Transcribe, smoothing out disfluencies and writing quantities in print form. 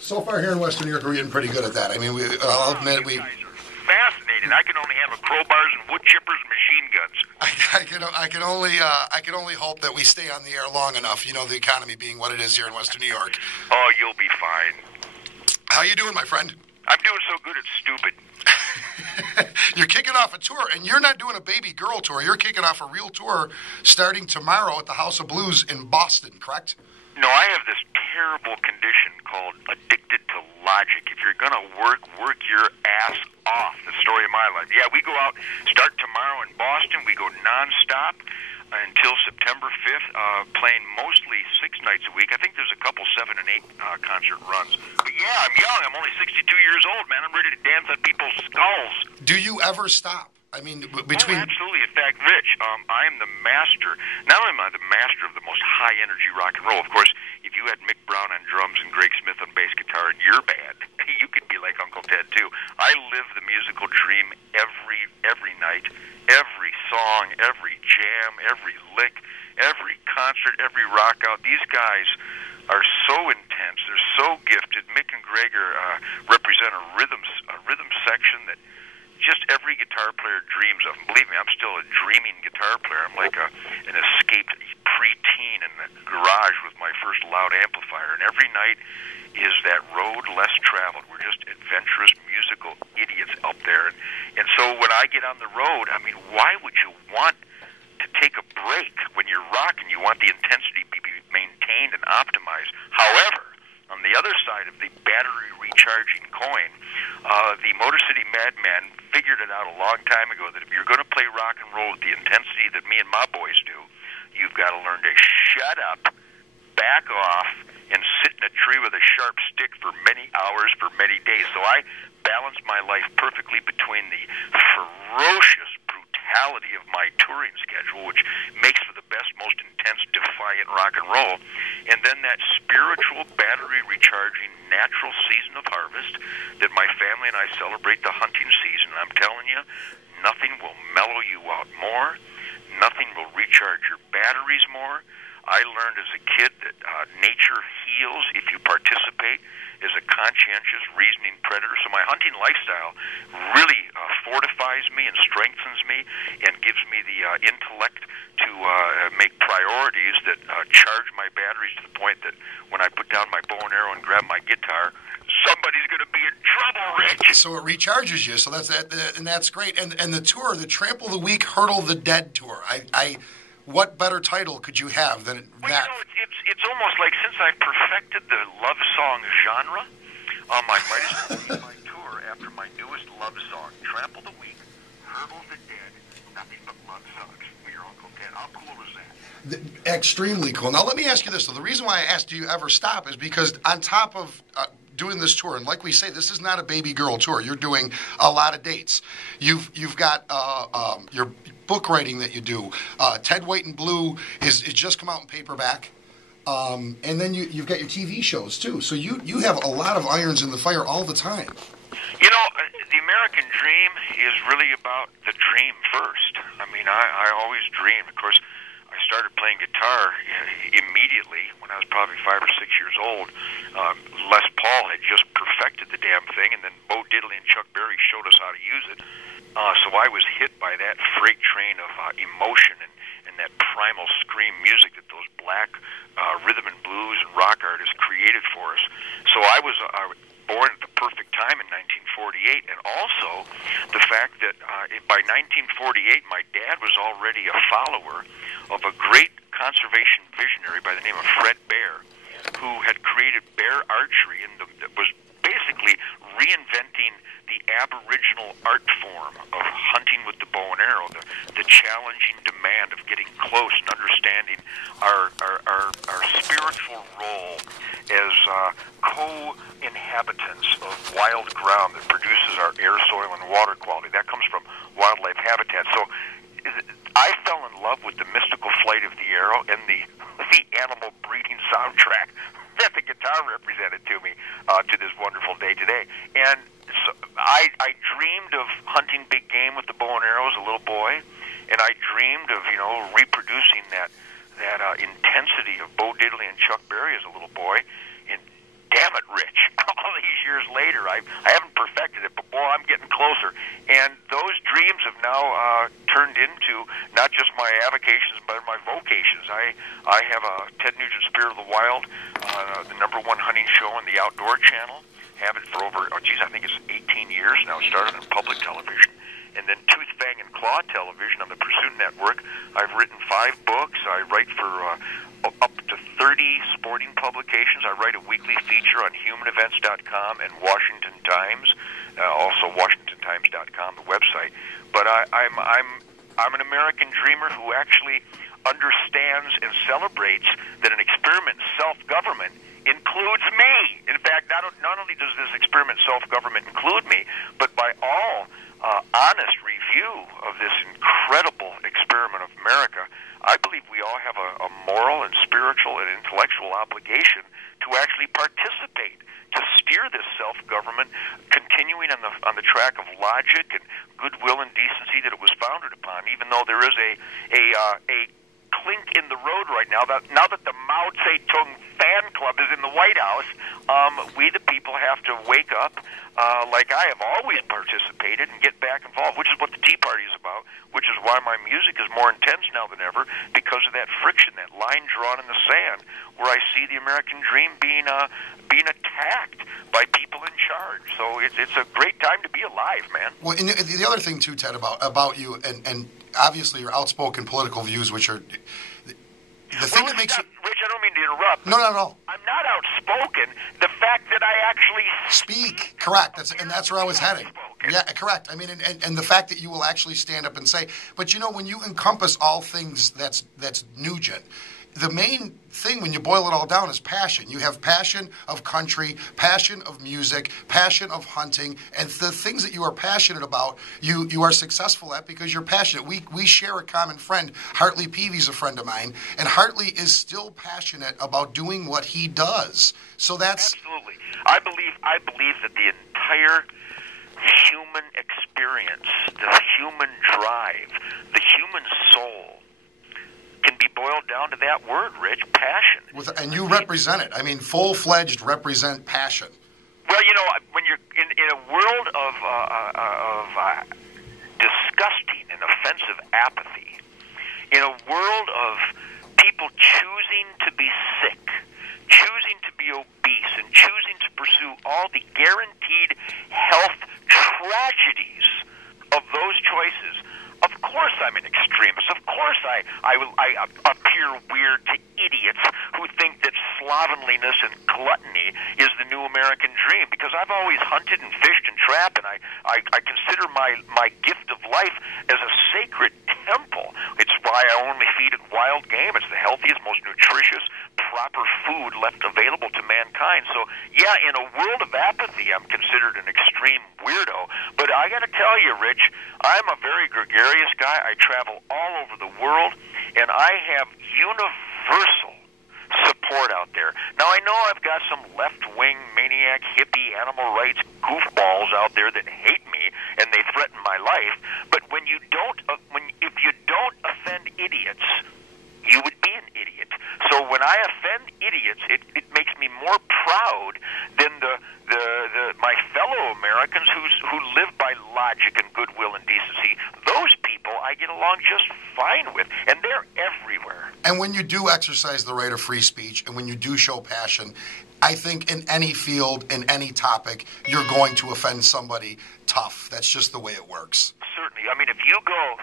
So far here in Western New York, we're getting pretty good at that. I mean, I'll admit we. Fascinating. I can only handle crowbars and wood chippers and machine guns. I can only hope that we stay on the air long enough. You know, the economy being what it is here in Western New York. Oh, you'll be fine. How you doing, my friend? I'm doing so good it's stupid. You're kicking off a tour, and you're not doing a baby girl tour. You're kicking off a real tour starting tomorrow at the House of Blues in Boston, correct? No, I have this terrible condition called addicted to logic. If you're going to work your ass off. The story of my life. Yeah, we go out, start tomorrow in Boston. We go nonstop until September 5th, playing mostly 6 nights a week. I think there's a couple 7 and 8 concert runs. But yeah, I'm young. I'm only 62 years old, man. I'm ready to dance on people's skulls. Do you ever stop? I mean, between... Oh, absolutely. In fact, Rich, I am the master. Not only am I the master of the most high-energy rock and roll, of course, if you had Mick Brown on drums and Greg Smith on bass guitar in your band, you could be like Uncle Ted, too. I live the musical dream every night, every song, every jam, every lick, every concert, every rock out. These guys are so intense. They're so gifted. Mick and Greg represent a rhythm section that just every guitar player dreams of. And believe me, I'm still a dreaming guitar player. I'm like an escaped preteen in the garage with my first loud amplifier. And every night is that road less traveled. We're just adventurous musical idiots up there. And so when I get on the road, I mean, why would you want to take a break when you're rocking? You want the intensity to be maintained and optimized. However, on the other side of the battery recharging coin, the Motor City Madman figured it out a long time ago that if you're going to play rock and roll with the intensity that me and my boys do, you've got to learn to shut up, back off, and sit in a tree with a sharp stick for many hours, for many days. So I balance my life perfectly between the ferocious brutality of my touring schedule, which makes for the best, most intense, defiant rock and roll, and then that spiritual, battery recharging, natural season of harvest that my family and I celebrate, the hunting season. And I'm telling you, nothing will mellow you out more. Nothing will recharge your batteries more. I learned as a kid that nature heals if you participate as a conscientious, reasoning predator. So my hunting lifestyle really fortifies me and strengthens me and gives me the intellect to make priorities that charge my batteries to the point that when I put down my bow and arrow and grab my guitar, somebody's going to be in trouble, Rich. So it recharges you. So and that's great. And the tour, the Trample the Week, Hurdle the Dead tour. What better title could you have than that? Well, you know, it's almost like since I've perfected the love song genre, I might as well name my tour after my newest love song, Trample the Week, Hurdle the Dead, Nothing But Love Songs. For your Uncle Ted. How cool is that? Extremely cool. Now, let me ask you this, though. The reason why I asked, do you ever stop, is because on top of doing this tour, and like we say, this is not a baby girl tour. You're doing a lot of dates. You've got your book writing that you do. Ted White and Blue is just come out in paperback. And then you've got your TV shows, too. So you have a lot of irons in the fire all the time. You know, the American dream is really about the dream first. I mean, I always dreamed. Of course, I started playing guitar immediately when I was probably 5 or 6 years old. Les Paul had just perfected the damn thing, and then Bo Diddley and Chuck Berry showed us how to use it. So I was hit by that freight train of emotion and that primal scream music that those black rhythm and blues and rock artists created for us. So I was born at the perfect time in 1948, and also the fact that by 1948 my dad was already a follower of a great conservation visionary by the name of Fred Bear, who had created bear archery and that was basically reinventing the aboriginal art form of hunting with the bow and arrow, the challenging demand of getting close and understanding our spiritual role as co-inhabitants of wild ground that produces our air, soil, and water quality. That comes from wildlife habitat. So I fell in love with the mystical flight of the arrow and the animal breeding soundtrack that the guitar represented to me to this wonderful day today. And so I dreamed of hunting big game with the bow and arrow as a little boy, and I dreamed of reproducing that intensity of Bo Diddley and Chuck Berry as a little boy. And damn it, Rich, all these years later, I haven't perfected it, but boy, I'm getting closer. And those dreams have now turned into not just my avocations, but my vocations. I have a Ted Nugent Spirit of the Wild, the #1 hunting show on the Outdoor Channel. Have it for over, I think it's 18 years now. It started on public television. And then Tooth, Fang, and Claw television on the Pursuit Network. I've written 5 books. I write for up to 30 sporting publications. I write a weekly feature on humanevents.com and Washington Times, also WashingtonTimes.com, the website. But I'm an American dreamer who actually understands and celebrates that an experiment in self-government includes me. In fact, not only does this experiment self-government include me, but by all honest review of this incredible experiment of America, I believe we all have a moral and spiritual and intellectual obligation to actually participate, to steer this self-government, continuing on the track of logic and goodwill and decency that it was founded upon, even though there is a clink in the road right now that the Mao Zedong fan club is in the White House, we the people have to wake up like I have always participated and get back involved, which is what the Tea Party is about, which is why my music is more intense now than ever, because of that friction, that line drawn in the sand, where I see the American dream being attacked by people in charge. So it's a great time to be alive, man. Well, and the other thing too, Ted, about you, and obviously your outspoken political views, which are the thing that makes you... Rich, I don't mean to interrupt. No, not at all. I'm not outspoken. The fact that I actually speak, correct. That's where I was heading. Yeah, correct. I mean, and the fact that you will actually stand up and say, but when you encompass all things that's Nugent, the main thing when you boil it all down is passion. You have passion of country, passion of music, passion of hunting, and the things that you are passionate about, you are successful at because you're passionate. We share a common friend. Hartley Peavy's a friend of mine, and Hartley is still passionate about doing what he does. So that's absolutely. I believe that the entire human experience, the human drive, the human soul can be boiled down to that word, Rich, passion. And you represent it. I mean, full-fledged represent passion. Well, when you're in a world of disgusting and offensive apathy, in a world of people choosing to be sick, choosing to be obese, and choosing to pursue all the guaranteed health tragedies of those choices, of course I'm an extremist. Of course I appear weird to idiots who think that slovenliness and gluttony is the new American dream, because I've always hunted and fished and trapped, and I consider my gift of life as a sacred temple. It's why I only feed it wild game. It's the healthiest, most nutritious, proper food left available to mankind. So, yeah, in a world of apathy, I'm considered an extreme weirdo. But I got to tell you, Rich, I'm a very gregarious guy. I travel all over the world, and I have universal support out there. Now, I know I've got some left-wing, maniac, hippie, animal rights goofballs out there that hate me, and they threaten my life. But if you don't offend idiots, you would be an idiot. So when I offend idiots, it makes me more proud than my fellow Americans who live by logic and goodwill and decency. Those people I get along just fine with, and they're everywhere. And when you do exercise the right of free speech, and when you do show passion, I think in any field, in any topic, you're going to offend somebody tough. That's just the way it works. Certainly. I mean, if you go...